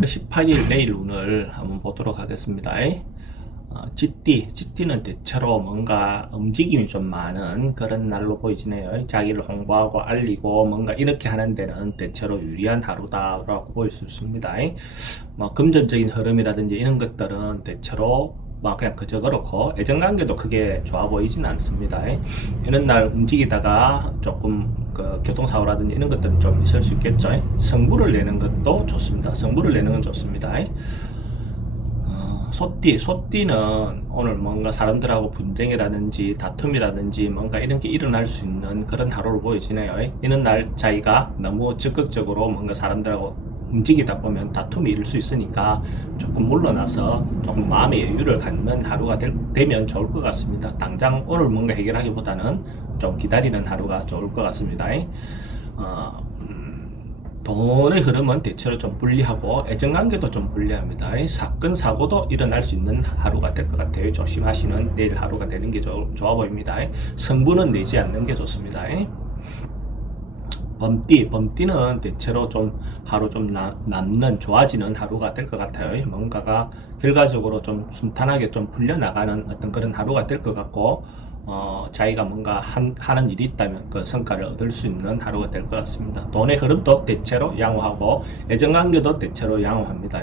10월 18일 내일 운을 한번 보도록 하겠습니다. GT는 대체로 뭔가 움직임이 좀 많은 그런 날로 보이지네요. 자기를 홍보하고 알리고 뭔가 이렇게 하는 데는 대체로 유리한 하루다라고 보일 수 있습니다. 뭐 금전적인 흐름이라든지 이런 것들은 대체로 뭐 그냥 그저 그렇고 애정관계도 크게 좋아 보이진 않습니다. 이런 날 움직이다가 조금 그 교통사고라든지 이런 것들은 좀 있을 수 있겠죠. 승부를 내는 것도 좋습니다. 승부를 내는 건 좋습니다. 소띠는 오늘 뭔가 사람들하고 분쟁이라든지 다툼이라든지 뭔가 이런 게 일어날 수 있는 그런 하루로 보여지네요. 이런 날 자기가 너무 적극적으로 뭔가 사람들하고 움직이다 보면 다툼이 일을 수 있으니까 조금 물러나서 조금 마음의 여유를 갖는 하루가 되면 좋을 것 같습니다. 당장 오늘 뭔가 해결하기보다는 좀 기다리는 하루가 좋을 것 같습니다. 돈의 흐름은 대체로 좀 불리하고 애정관계도 좀 불리합니다. 사건 사고도 일어날 수 있는 하루가 될 것 같아요. 조심하시는 내일 하루가 되는 게 좋아 보입니다. 승부는 내지 않는 게 좋습니다. 범띠는 대체로 좀 하루 좀 남는 좋아지는 하루가 될 것 같아요. 뭔가가 결과적으로 좀 순탄하게 좀 풀려나가는 어떤 그런 하루가 될 것 같고 자기가 뭔가 하는 일이 있다면 그 성과를 얻을 수 있는 하루가 될 것 같습니다. 돈의 흐름도 대체로 양호하고 애정관계도 대체로 양호합니다.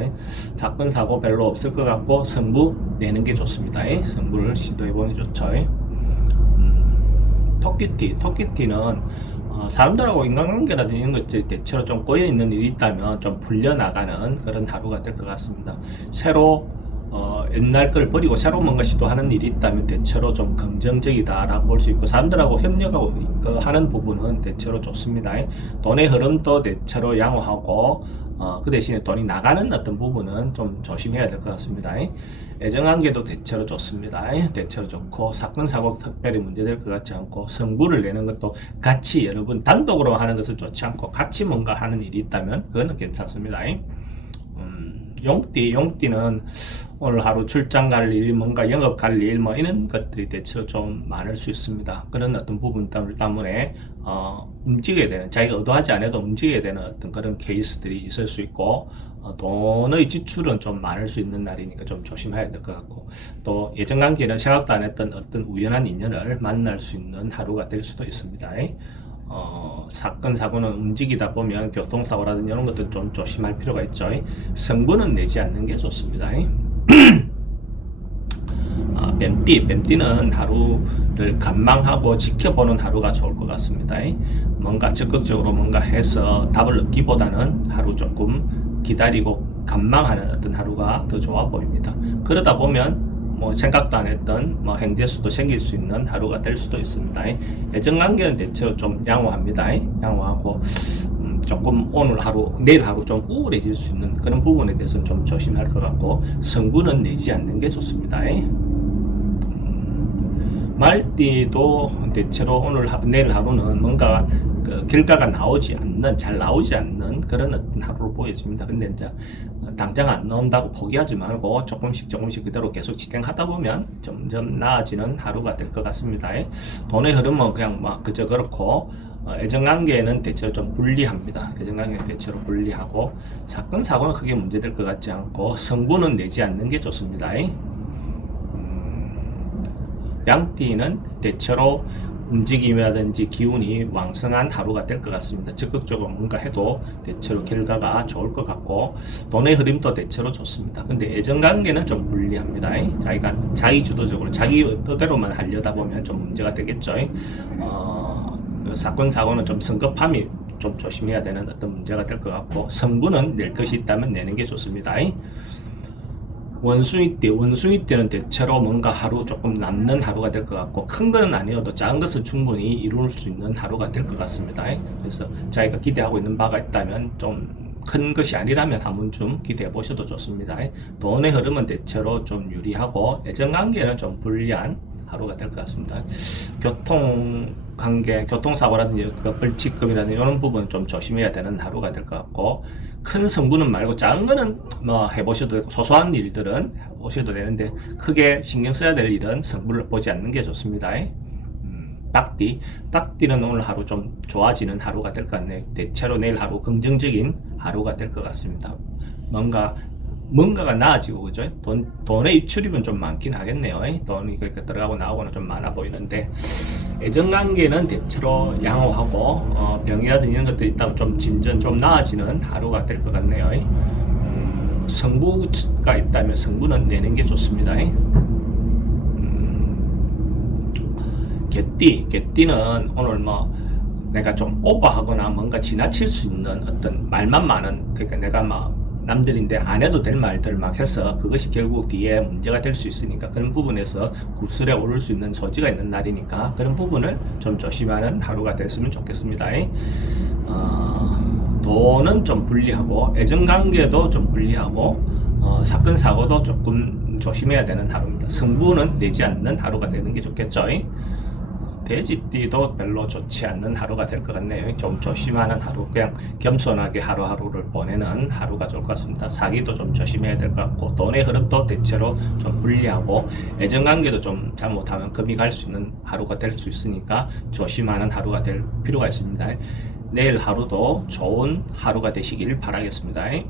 사건 사고 별로 없을 것 같고 승부 내는 게 좋습니다. 승부를 시도해보는 게 좋죠. 토끼띠는 사람들하고 인간관계라든지 이런 것들이 대체로 좀 꼬여있는 일이 있다면 좀 풀려나가는 그런 하루가 될 것 같습니다. 새로 옛날 걸 버리고 새로 뭔가 시도하는 일이 있다면 대체로 좀 긍정적이다라고 볼 수 있고 사람들하고 협력하고 하는 부분은 대체로 좋습니다. 돈의 흐름도 대체로 양호하고 그 대신에 돈이 나가는 어떤 부분은 좀 조심해야 될 것 같습니다. 애정관계도 대체로 좋습니다. 대체로 좋고 사건 사고 특별히 문제될 것 같지 않고 승부를 내는 것도 같이 여러분 단독으로 하는 것은 좋지 않고 같이 뭔가 하는 일이 있다면 그거는 괜찮습니다. 용띠는 오늘 하루 출장 갈 일, 뭔가 영업 갈 일, 뭐 이런 것들이 대체로 좀 많을 수 있습니다. 그런 어떤 부분 때문에 움직여야 되는, 자기가 의도하지 않아도 움직여야 되는 어떤 그런 케이스들이 있을 수 있고 돈의 지출은 좀 많을 수 있는 날이니까 좀 조심해야 될 것 같고 또 예전관계는 생각도 안 했던 어떤 우연한 인연을 만날 수 있는 하루가 될 수도 있습니다. 사건 사고는 움직이다 보면 교통사고라든지 이런 것도 좀 조심할 필요가 있죠. 승부는 내지 않는 게 좋습니다. 뱀띠는 하루를 관망하고 지켜보는 하루가 좋을 것 같습니다. 뭔가 적극적으로 뭔가 해서 답을 얻기보다는 하루 조금 기다리고 관망하는 어떤 하루가 더 좋아 보입니다. 그러다 보면 뭐 생각도 안 했던 뭐 행재수도 생길 수 있는 하루가 될 수도 있습니다. 애정관계는 대체로 좀 양호합니다. 양호하고 조금 오늘 하루, 내일 하루 좀 우울해질 수 있는 그런 부분에 대해서는 좀 조심할 것 같고 승부는 내지 않는 게 좋습니다. 말띠도 대체로 내일 하루는 뭔가 그 결과가 잘 나오지 않는 그런 어떤 하루로 보여집니다. 근데 이제 당장 안 나온다고 포기하지 말고 조금씩 그대로 계속 진행하다 보면 점점 나아지는 하루가 될 것 같습니다. 돈의 흐름은 그냥 막 그저 그렇고 애정관계는 대체로 좀 불리합니다. 애정관계는 대체로 불리하고 사건 사고는 크게 문제될 것 같지 않고 승부는 내지 않는 게 좋습니다. 양띠는 대체로 움직임이라든지 기운이 왕성한 하루가 될 것 같습니다. 적극적으로 뭔가 해도 대체로 결과가 좋을 것 같고 돈의 흐름도 대체로 좋습니다. 근데 애정관계는 좀 불리합니다. 자기가 자기주도적으로 자기 뜻대로만 하려다 보면 좀 문제가 되겠죠. 사건 사고는 좀 성급함이 좀 조심해야 되는 어떤 문제가 될 것 같고 승부는 낼 것이 있다면 내는 게 좋습니다. 원숭이 때는 대체로 뭔가 하루 조금 남는 하루가 될 것 같고 큰 것은 아니어도 작은 것은 충분히 이룰 수 있는 하루가 될 것 같습니다. 그래서 자기가 기대하고 있는 바가 있다면 좀 큰 것이 아니라면 한 번쯤 기대해 보셔도 좋습니다. 돈의 흐름은 대체로 좀 유리하고 애정관계는 좀 불리한 하루가 될 것 같습니다. 교통사고라든지 벌칙금이라든지 이런 부분은 좀 조심해야 되는 하루가 될 것 같고 큰 승부는 말고 작은 거는 뭐 해보셔도 되고 소소한 일들은 해보셔도 되는데 크게 신경 써야 될 일은 승부를 보지 않는 게 좋습니다. 딱띠는 오늘 하루 좀 좋아지는 하루가 될 것 같네요. 대체로 내일 하루 긍정적인 하루가 될 것 같습니다. 뭔가가 나아지고, 그죠? 돈의 입출입은 좀 많긴 하겠네요. 돈이 그렇게 들어가고 나오고는 좀 많아 보이는데, 애정관계는 대체로 양호하고, 병이라든지 이런 것들이 있다면 좀 진전, 좀 나아지는 하루가 될 것 같네요. 성부가 있다면 성부는 내는 게 좋습니다. 개띠는 오늘 뭐, 내가 좀 오버하거나 뭔가 지나칠 수 있는 어떤 말만 많은, 그러니까 내가 막 남들인데 안 해도 될 말들을 막 해서 그것이 결국 뒤에 문제가 될 수 있으니까 그런 부분에서 구슬에 오를 수 있는 소지가 있는 날이니까 그런 부분을 좀 조심하는 하루가 됐으면 좋겠습니다. 돈은 좀 불리하고 애정관계도 좀 불리하고 사건 사고도 조금 조심해야 되는 하루입니다. 승부는 내지 않는 하루가 되는 게 좋겠죠. 돼지띠도 별로 좋지 않는 하루가 될 것 같네요. 좀 조심하는 하루, 그냥 겸손하게 하루하루를 보내는 하루가 좋을 것 같습니다. 사기도 좀 조심해야 될 것 같고, 돈의 흐름도 대체로 좀 불리하고, 애정관계도 좀 잘못하면 금이 갈 수 있는 하루가 될 수 있으니까 조심하는 하루가 될 필요가 있습니다. 내일 하루도 좋은 하루가 되시길 바라겠습니다.